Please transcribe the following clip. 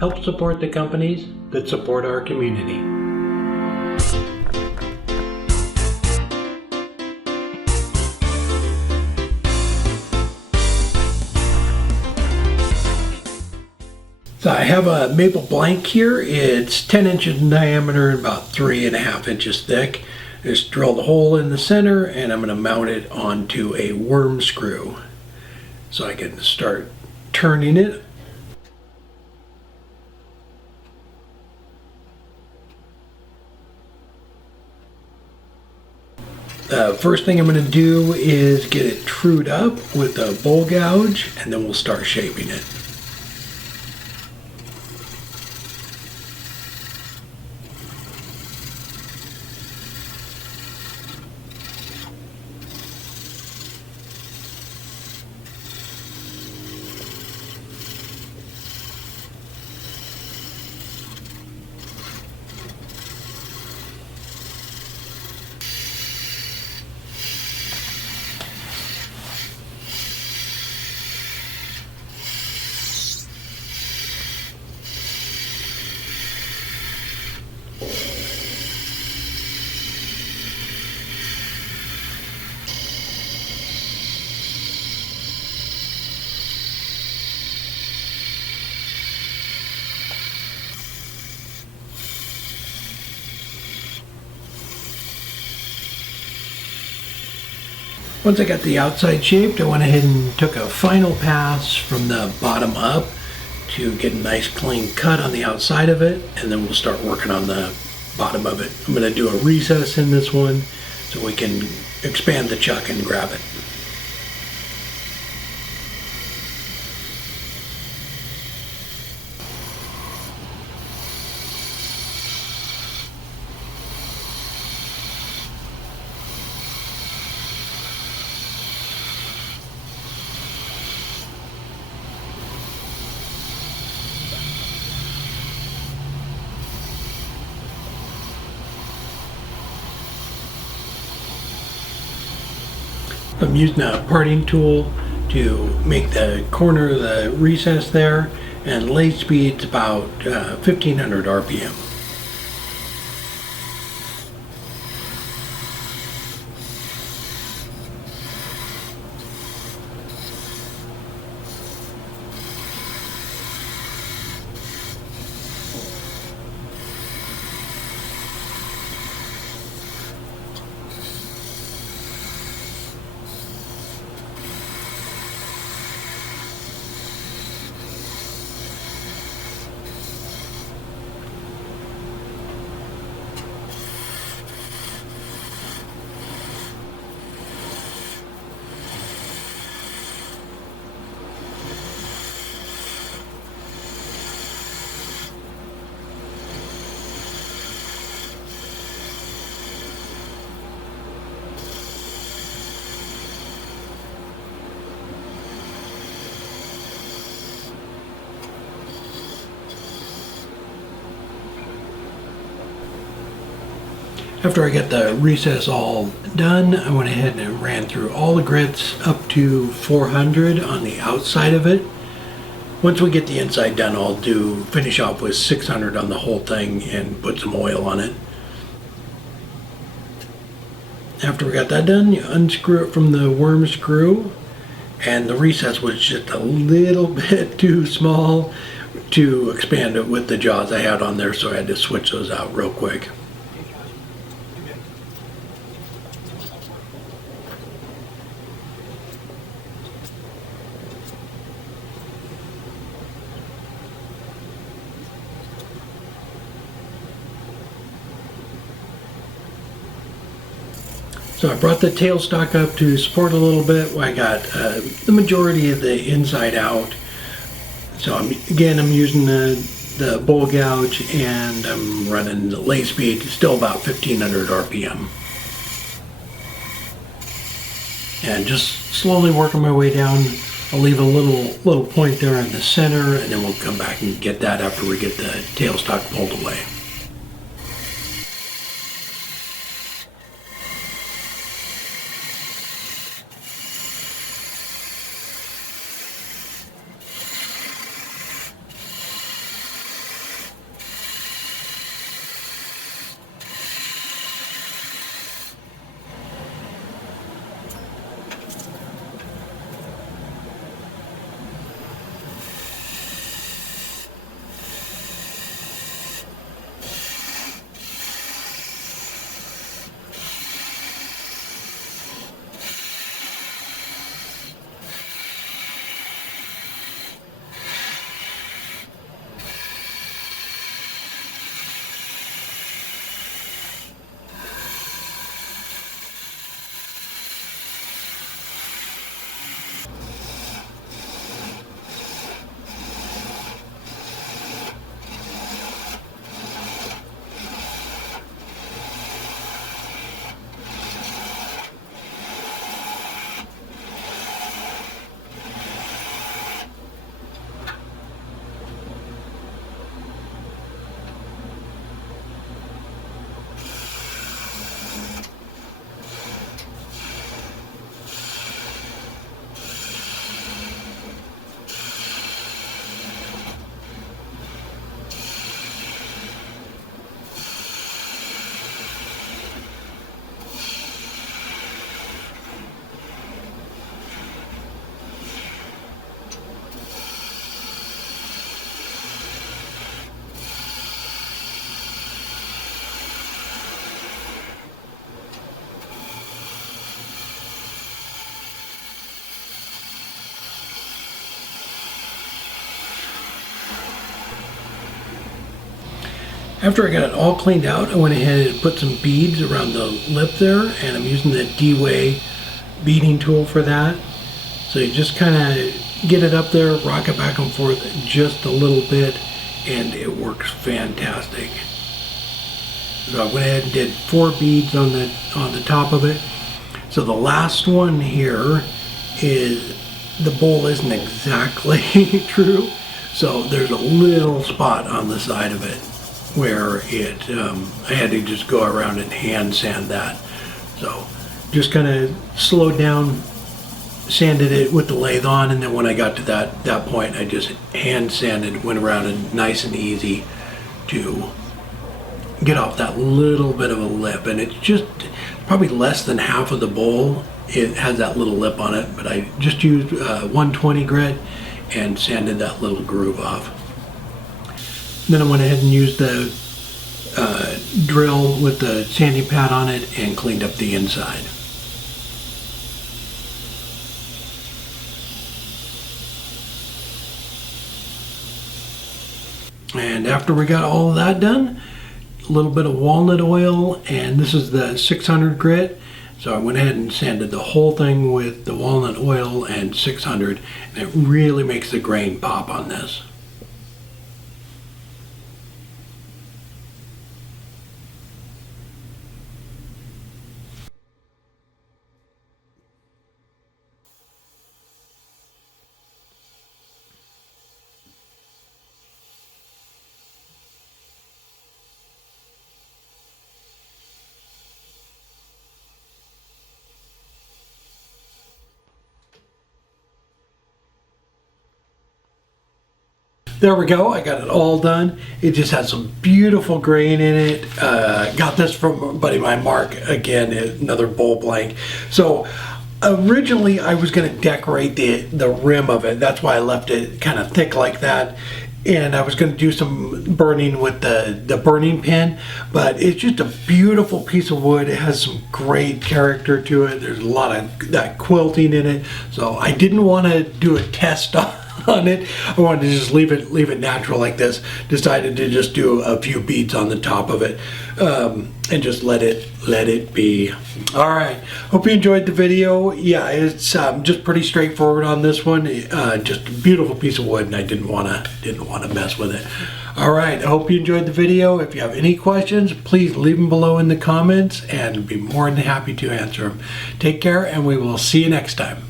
Help support the companies that support our community. So I have a maple blank here. It's 10 inches in diameter and about 3.5 inches thick. Just drilled a hole in the center and I'm going to mount it onto a worm screw so I can start turning it. The first thing I'm going to do is get it trued up with a bowl gouge, and then we'll start shaping it. Once I got the outside shaped, I went ahead and took a final pass from the bottom up to get a nice clean cut on the outside of it, and then we'll start working on the bottom of it. I'm going to do a recess in this one so we can expand the chuck and grab it. I'm using a parting tool to make the corner of the recess there, and lathe speed's about 1500 RPM. After I got the recess all done, I went ahead and ran through all the grits up to 400 on the outside of it. Once we get the inside done, I'll finish off with 600 on the whole thing and put some oil on it. After we got that done, you unscrew it from the worm screw, and the recess was just a little bit too small to expand it with the jaws I had on there, so I had to switch those out real quick. So I brought the tailstock up to support a little bit. I got the majority of the inside out. So I'm using the bowl gouge, and I'm running the lathe speed, still about 1500 RPM. And just slowly working my way down. I'll leave a little point there in the center, and then we'll come back and get that after we get the tailstock pulled away. After I got it all cleaned out, I went ahead and put some beads around the lip there, and I'm using the D-Way beading tool for that. So you just kind of get it up there, rock it back and forth just a little bit, and it works fantastic. So I went ahead and did 4 beads on the top of it. So the last one here is, the bowl isn't exactly true. So there's a little spot on the side of it where it, I had to just go around and hand sand that. So just kind of slowed down, sanded it with the lathe on, and then when I got to that point, I just hand sanded, went around and nice and easy to get off that little bit of a lip. And it's just probably less than half of the bowl. It has that little lip on it, but I just used 120 grit and sanded that little groove off. Then I went ahead and used the drill with the sanding pad on it and cleaned up the inside. And after we got all of that done, a little bit of walnut oil, and this is the 600 grit. So I went ahead and sanded the whole thing with the walnut oil and 600, and it really makes the grain pop on this. There we go, I got it all done. It just has some beautiful grain in it. Got this from a buddy of mine, Mark, again, another bowl blank. So originally I was gonna decorate the rim of it. That's why I left it kind of thick like that. And I was gonna do some burning with the burning pin, but it's just a beautiful piece of wood. It has some great character to it. There's a lot of that quilting in it. So I didn't wanna do a test on it. I wanted to just leave it natural like this. Decided to just do a few beads on the top of it, and just let it be. All right, hope you enjoyed the video. Yeah, it's just pretty straightforward on this one. Just a beautiful piece of wood, and I didn't want to mess with it. All right, I hope you enjoyed the video. If you have any questions, please leave them below in the comments, and I'd be more than happy to answer them. Take care, and we will see you next time.